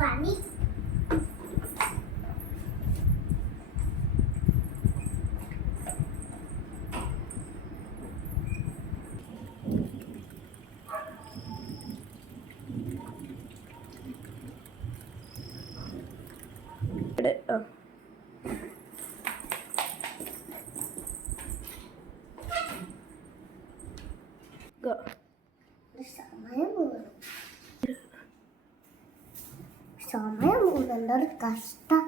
പണി സമയം പോകുന്നുണ്ട് കഷ്ടം.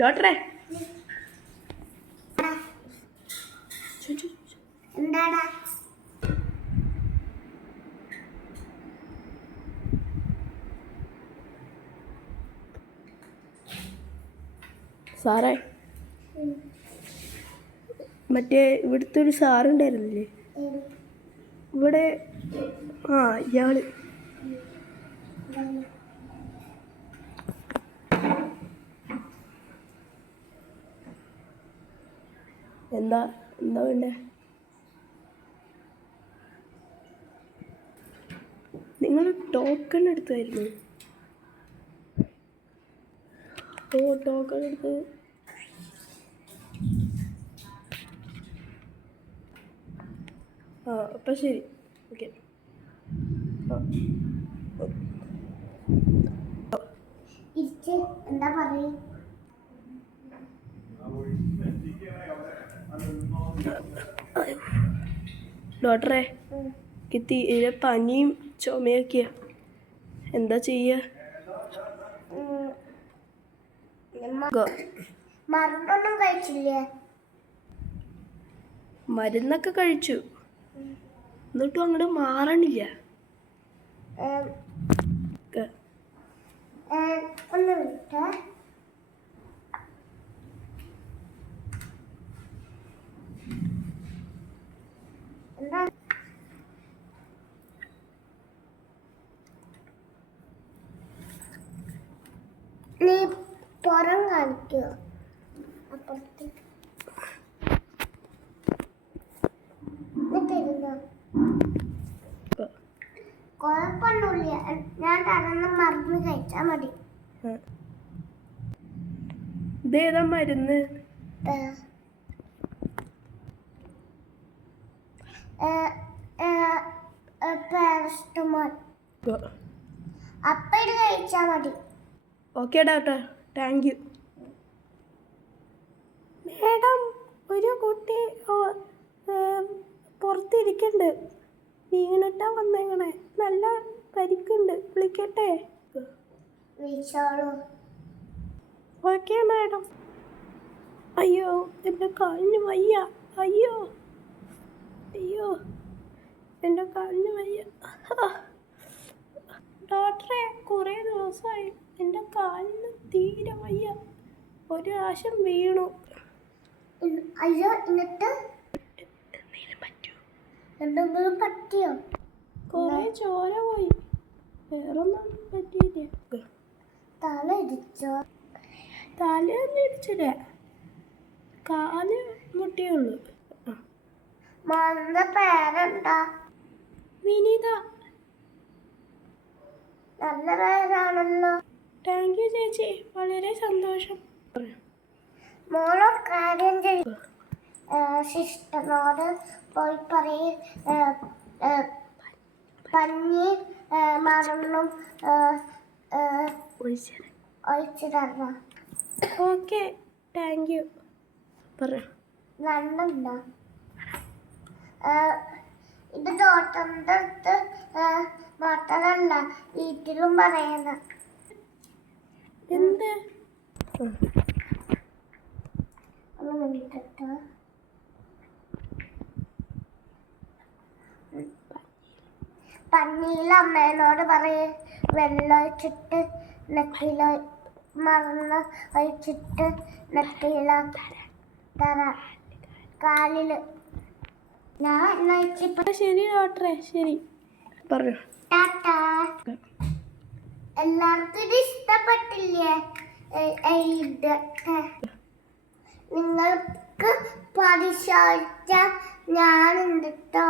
ഡോക്ടറെ എന്താടാ? സാറേ, മറ്റേ ഇവിടുത്തെ ഒരു സാറുണ്ടായിരുന്നില്ലേ ഇവിടെ? ഇയാള് എന്താ വേണ്ടേ? നിങ്ങൾ ടോക്കൺ എടുത്തായിരുന്നു? ടോക്കൺ എടുത്ത് അപ്പം ശരി, ഓക്കെ. എന്താ പറയൂ? ഡോക്ടറെ, തീരെ പനിയും ചുമയൊക്കെയാ, എന്താ ചെയ്യ? മരുന്നൊന്നും കഴിച്ചില്ലേ? മരുന്നൊക്കെ കഴിച്ചു, എന്നിട്ടും അങ്ങോട്ട് മാറണില്ല. ഒന്ന് വിളിക്കേ. എന്താ നീ പുറം കാണിക്കോ? അപ്പുറത്ത് കുഴപ്പമൊന്നുമില്ല, ഞാൻ തരുന്ന മരുന്ന് കഴിച്ചാൽ മതി. ഇതേതാ മരുന്ന്? പാരസ്റ്റമോൾ. അപ്പം ഇത് കഴിച്ചാൽ മതി. Okay doctor, thank you. Madam, ഒരു കുട്ടി പുറത്തിരിക്കുന്നുണ്ട്, വീണിട്ടാ വന്നേക്കണേ, നല്ല പരിക്കുണ്ട്, വിളിക്കട്ടെ? വിളിച്ചോളൂ. Okay madam. അയ്യോ, എൻ്റെ കാലിന് വയ്യ, അയ്യോ അയ്യോ, എൻ്റെ കാലിന് വയ്യ. ഡോക്ടറെ, കുറേ ദിവസമായി എൻ്റെ കാലിന് തീരെ വയ്യ, ഒരു പ്രാവശ്യം വീണു. അയ്യോ, എന്നിട്ട് എന്തെങ്കിലും പറ്റിയോ? കുറേ ചോര പോയി, വേറൊന്നും പറ്റിയില്ല. തല ഇടിച്ചോ? തലയൊന്നും ഇടിച്ചില്ല, കാല് മുട്ടിയുള്ളൂ. മോളുടെ പേരെന്താ? വിനീത. നല്ല പേരാണല്ലോ. താങ്ക് യു ചേച്ചി, വളരെ സന്തോഷം. മോളോ കാര്യം ചെയ്യും, സിസ്റ്ററിനോട് പോയി പറയും, പഞ്ഞി മരുന്നും ഒഴിച്ചു തരണം. Okay, thank you. രണ്ടുണ്ടോ? ഇത് ഡോക്ടറിൻ്റെ അടുത്ത് മാത്രമല്ല, വീട്ടിലും പറയുന്ന. എന്ത്? ഒന്ന് വേണ്ടിട്ട് പഞ്ഞിയിൽ അമ്മേനോട് പറയേ, വെള്ളം ഒഴിച്ചിട്ട് നെറ്റിയില മറന്ന് ഒഴിച്ചിട്ട് നെറ്റിയില തറ കാലിൽ ഞാൻ വെള്ളം ഒഴിച്ചപ്പോ ശരി ഡോക്ടറെ, ശരി പറഞ്ഞു. ടാറ്റാ. എല്ലാവർക്കും ഇത് ഇഷ്ടപ്പെട്ടില്ലേ? ഇതൊക്കെ നിങ്ങൾക്ക് പരിശോധിച്ച ഞാനുണ്ട് കേട്ടോ.